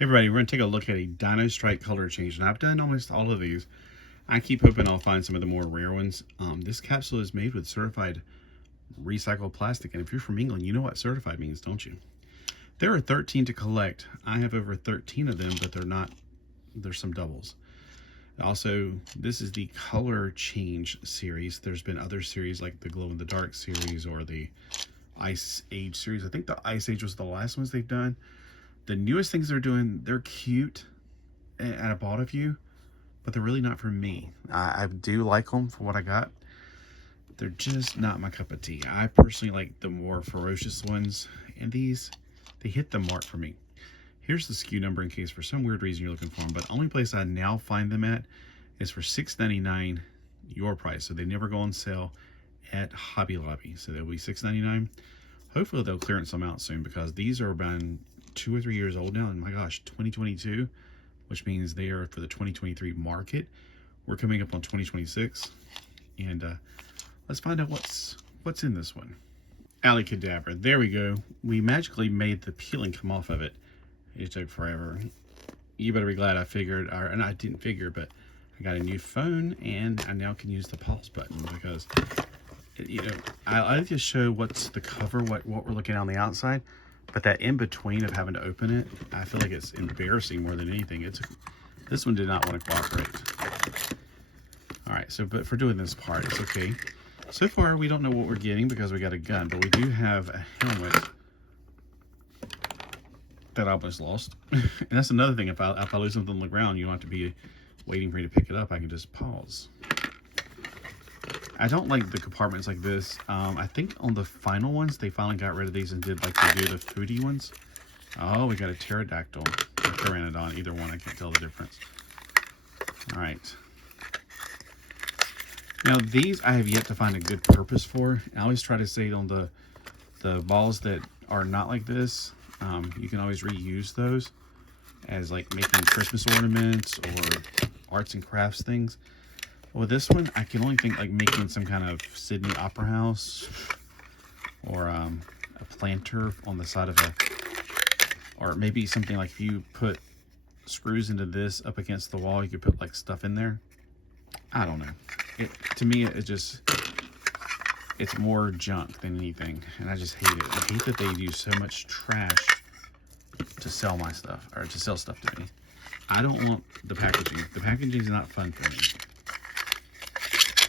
Hey everybody, we're going to take a look at a Dino Strike color change, and I've done almost all of these. I keep hoping I'll find some of the more rare ones. This capsule is made with certified recycled plastic, and if you're from England, you know what certified means, don't you? There are 13 to collect. I have over 13 of them, but there's some doubles. Also, this is the color change series. There's been other series like the glow in the dark series or the Ice Age series. I think the Ice Age was the last ones they've done. The newest things they're doing, they're cute, and I bought a few, but they're really not for me. I do like them for what I got. They're just not my cup of tea. I personally like the more ferocious ones, and these, they hit the mark for me. Here's the SKU number in case for some weird reason you're looking for them, but the only place I now find them at is for $6.99 your price. So they never go on sale at Hobby Lobby. So they'll be $6.99. Hopefully they'll clearance them out soon, because these are about 2 or 3 years old now, and my gosh, 2022, which means they are for the 2023 market. We're coming up on 2026, and let's find out what's in this one. Alicadabra, there we go. We magically made the peeling come off of it. It took forever. You better be glad I figured, and I didn't figure, but I got a new phone, and I now can use the pause button, because you know, I like to show what's the cover, what we're looking at on the outside. But that in between of having to open it, I feel like it's embarrassing more than anything. This one did not want to cooperate. All right, so but for doing this part, it's okay. So far, we don't know what we're getting because we got a gun, but we do have a helmet that I almost lost. And that's another thing. If I lose something on the ground, you don't have to be waiting for me to pick it up. I can just pause. I don't like the compartments like this. I think on the final ones, they finally got rid of these and did like they do the foodie ones. Oh, we got a pterodactyl or pteranodon, either one. I can't tell the difference. All right. Now these I have yet to find a good purpose for. I always try to say on the balls that are not like this, you can always reuse those as like making Christmas ornaments or arts and crafts things. Well, this one, I can only think like making some kind of Sydney Opera House or a planter on the side of or maybe something like if you put screws into this up against the wall, you could put like stuff in there. I don't know. To me, it's more junk than anything, and I just hate it. I hate that they use so much trash to sell my stuff, or to sell stuff to me. I don't want the packaging. The packaging is not fun for me.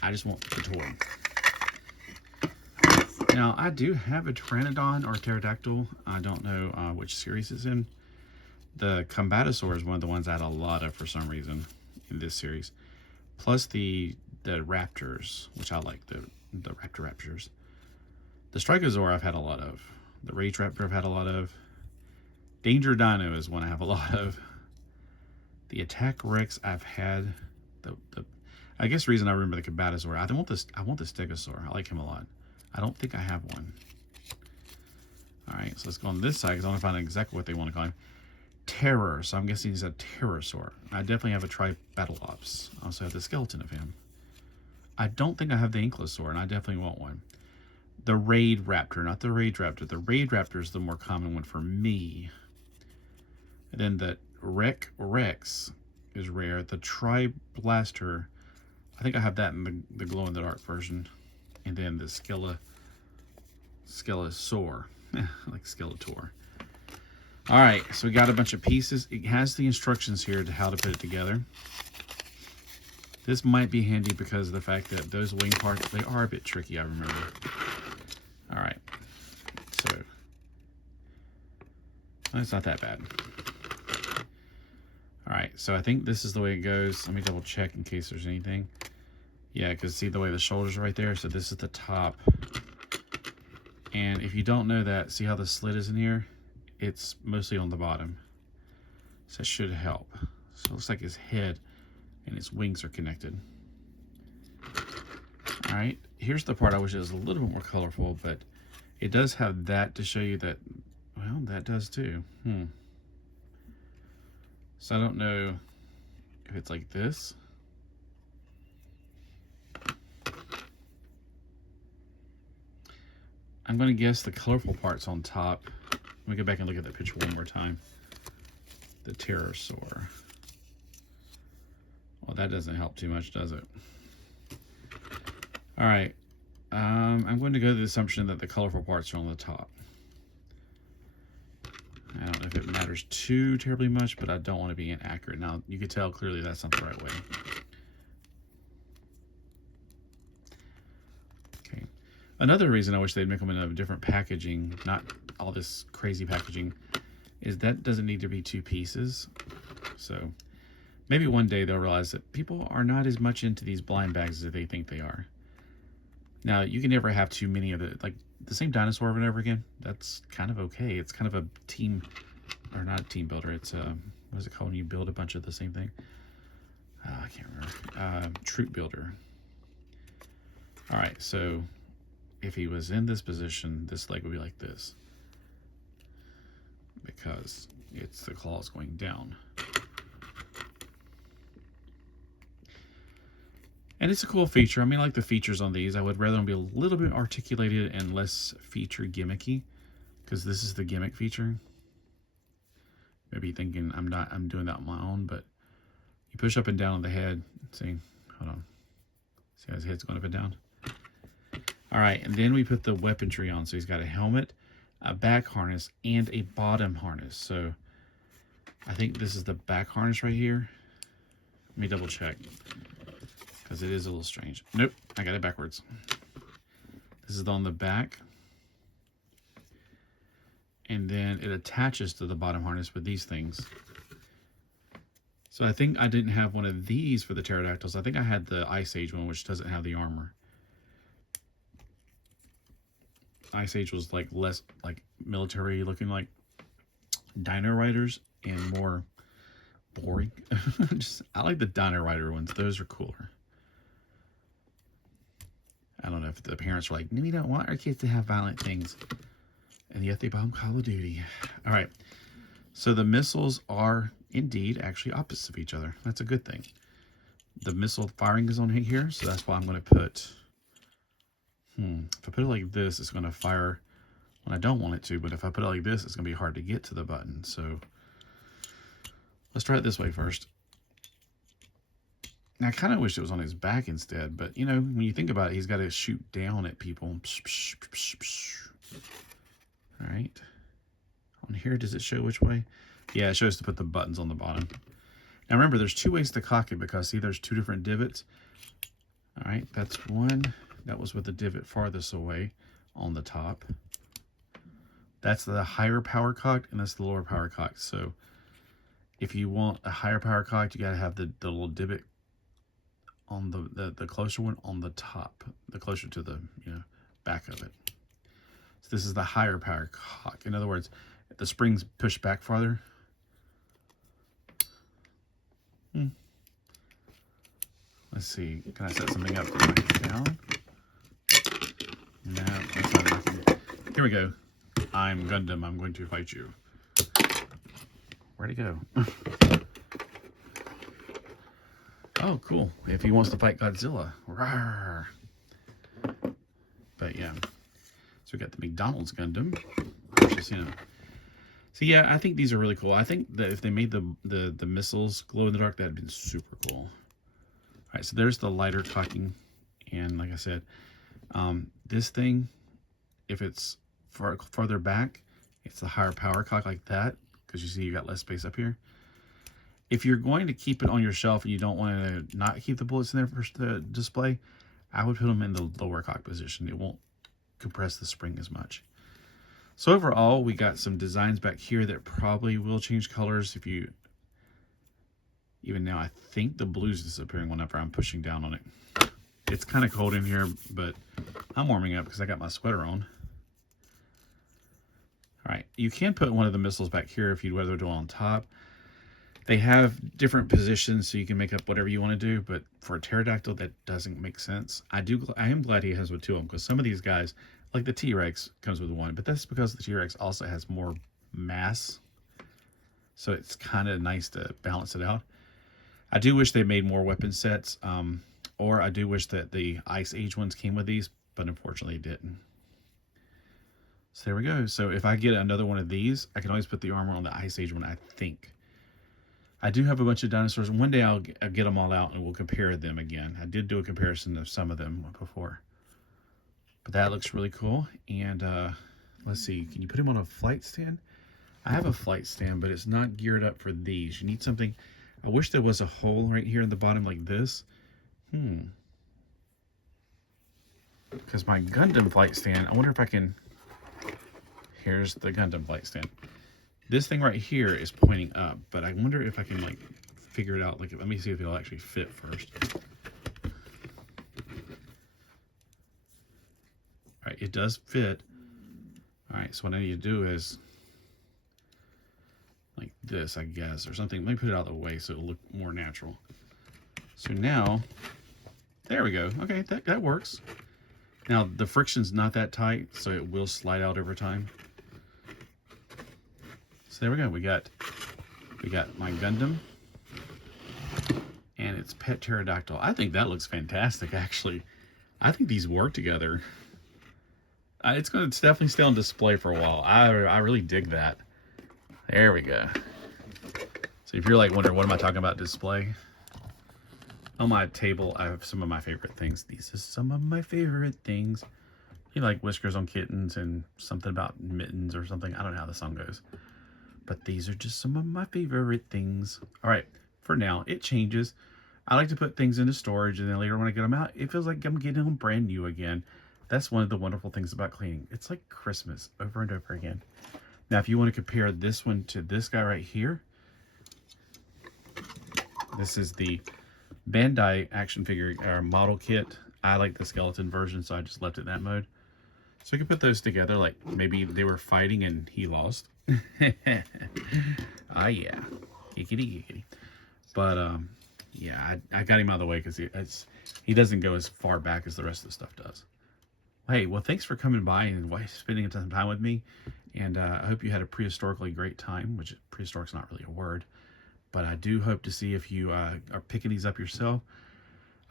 I just want the toy. Now, I do have a pteranodon or pterodactyl. I don't know which series it's in. The combatosaur is one of the ones I had a lot of for some reason in this series. Plus the raptors, which I like, the raptors. The Strigosaur I've had a lot of. The Rage Raptor I've had a lot of. Danger Dino is one I have a lot of. The Attack Rex I've had. I guess the reason I remember the Combatosaur, I want the Stegosaur. I like him a lot. I don't think I have one. All right, so let's go on this side because I want to find out exactly what they want to call him. Pterror, so I'm guessing he's a pterosaur. I definitely have a Tribatalops. I also have the skeleton of him. I don't think I have the Ankylosaur, and I definitely want one. The Raid Raptor, not the Rage Raptor. The Raid Raptor is the more common one for me. And then the Rex is rare. The Triblaster, I think I have that in the glow-in-the-dark version. And then the Skelesaur, like Skeletor. All right, so we got a bunch of pieces. It has the instructions here to how to put it together. This might be handy because of the fact that those wing parts, they are a bit tricky, I remember. All right, so that's not that bad. All right, so I think this is the way it goes. Let me double check in case there's anything. Yeah, because see the way the shoulders are right there? So this is the top. And if you don't know that, see how the slit is in here? It's mostly on the bottom. So it should help. So it looks like his head and his wings are connected. All right, here's the part I wish it was a little bit more colorful, but it does have that to show you that, well, that does too. So I don't know if it's like this. I'm going to guess the colorful part's on top. Let me go back and look at that picture one more time. the Pterror. Well, that doesn't help too much, does it? All right. I'm going to go to the assumption that the colorful parts are on the top. I don't know if it matters too terribly much, but I don't want to be inaccurate. Now, you can tell clearly that's not the right way. Okay. Another reason I wish they'd make them in a different packaging, not all this crazy packaging, is that doesn't need to be 2 pieces. So maybe one day they'll realize that people are not as much into these blind bags as they think they are. Now, you can never have too many of it. Like the same dinosaur over and over again, that's kind of okay. It's kind of a team, or not a team builder. It's what is it called when you build a bunch of the same thing? I can't remember. Troop builder. All right, so if he was in this position, this leg would be like this, because it's the claws going down. And it's a cool feature. I mean, I like the features on these. I would rather them be a little bit articulated and less feature gimmicky, because this is the gimmick feature. Maybe thinking I'm doing that on my own, but you push up and down on the head. See, hold on. See how his head's going up and down? All right, and then we put the weaponry on. So he's got a helmet, a back harness, and a bottom harness. So I think this is the back harness right here. Let me double check, because it is a little strange. Nope, I got it backwards. This is on the back. And then it attaches to the bottom harness with these things. So I think I didn't have one of these for the pterodactyls. I think I had the Ice Age one, which doesn't have the armor. Ice Age was like less like military looking, like Dino Riders, and more boring. I like the Dino Rider ones. Those are cooler. I don't know if the parents were like, we don't want our kids to have violent things, and yet they bought them Call of Duty. All right, so the missiles are indeed actually opposites of each other. That's a good thing. The missile firing is on here, so that's why I'm going to put, if I put it like this, it's going to fire when I don't want it to, but if I put it like this, it's going to be hard to get to the button. So let's try it this way first. Now, I kind of wish it was on his back instead, but, you know, when you think about it, he's got to shoot down at people. All right. On here, does it show which way? Yeah, it shows to put the buttons on the bottom. Now, remember, there's 2 ways to cock it, because, see, there's 2 different divots. All right, that's one. That was with the divot farthest away on the top. That's the higher power cocked, and that's the lower power cocked. So if you want a higher power cocked, you got to have the little divot on the closer one on the top, the closer to the back of it. So this is the higher power cock. In other words, if the springs push back farther. Let's see. Can I set something up to write it down? No, that's not working. Here we go. I'm Gundam. I'm going to fight you. Where'd he go? Oh, cool. If he wants to fight Godzilla. Rawr. But yeah. So we got the McDonald's Gundam. Just, So yeah, I think these are really cool. I think that if they made the missiles glow in the dark, that'd been super cool. All right, so there's the lighter cocking. And like I said, this thing, if it's farther back, it's the higher power cock like that, because you see you got less space up here. If you're going to keep it on your shelf and you don't want to not keep the bullets in there for the display, I would put them in the lower cock position. It won't compress the spring as much. So overall, we got some designs back here that probably will change colors. If you, even now, I think the blue's disappearing whenever I'm pushing down on it. It's kind of cold in here, but I'm warming up because I got my sweater on. All right, you can put one of the missiles back here if you'd rather do it on top. They have different positions, so you can make up whatever you want to do, but for a pterodactyl, that doesn't make sense. I am glad he has with 2 of them, because some of these guys, like the T-Rex, comes with 1, but that's because the T-Rex also has more mass, so it's kind of nice to balance it out. I do wish they made more weapon sets, or I do wish that the Ice Age ones came with these, but unfortunately it didn't. So there we go. So if I get another one of these, I can always put the armor on the Ice Age one, I think. I do have a bunch of dinosaurs, and one day I'll get them all out and we'll compare them again. I did do a comparison of some of them before. But that looks really cool. And let's see, can you put him on a flight stand? I have a flight stand, but it's not geared up for these. You need something. I wish there was a hole right here in the bottom like this. Because my Gundam flight stand, I wonder if I can... Here's the Gundam flight stand. This thing right here is pointing up, but I wonder if I can like figure it out. Like, let me see if it'll actually fit first. All right, it does fit. All right, so what I need to do is like this, I guess, or something. Let me put it out of the way so it'll look more natural. So now, there we go. Okay, that works. Now the friction's not that tight, so it will slide out over time. So there we go. We got my Gundam and its pet pterodactyl. I think that looks fantastic, actually. I think these work together. It's going to definitely stay on display for a while. I really dig that. There we go. So if you're like wondering what am I talking about display, on my table I have some of my favorite things. These are some of my favorite things. You like Whiskers on Kittens and something about mittens or something. I don't know how the song goes. But these are just some of my favorite things. All right, for now, it changes. I like to put things into storage, and then later when I get them out, it feels like I'm getting them brand new again. That's one of the wonderful things about cleaning. It's like Christmas over and over again. Now, if you want to compare this one to this guy right here, this is the Bandai action figure or model kit. I like the skeleton version, so I just left it in that mode. So we can put those together, like maybe they were fighting and he lost. Ah, yeah. Giggity, giggity. But, yeah, I got him out of the way because he doesn't go as far back as the rest of the stuff does. Hey, well, thanks for coming by and spending some time with me. And I hope you had a prehistorically great time, which prehistoric's not really a word. But I do hope to see if you are picking these up yourself.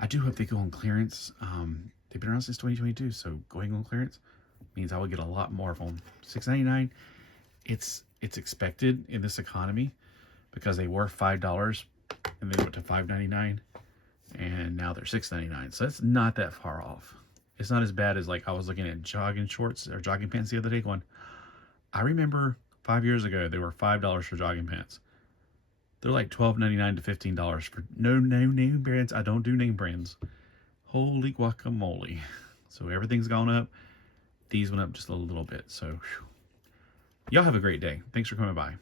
I do hope they go on clearance. They've been around since 2022, so going on clearance means I will get a lot more of them. $6.99. It's expected in this economy because they were $5 and they went to $5.99, and now they're $6.99. So it's not that far off. It's not as bad as like I was looking at jogging shorts or jogging pants the other day going, I remember 5 years ago they were $5 for jogging pants. They're like $12.99 to $15 for no name brands. I don't do name brands. Holy guacamole. So everything's gone up. These went up just a little bit. So y'all have a great day. Thanks for coming by.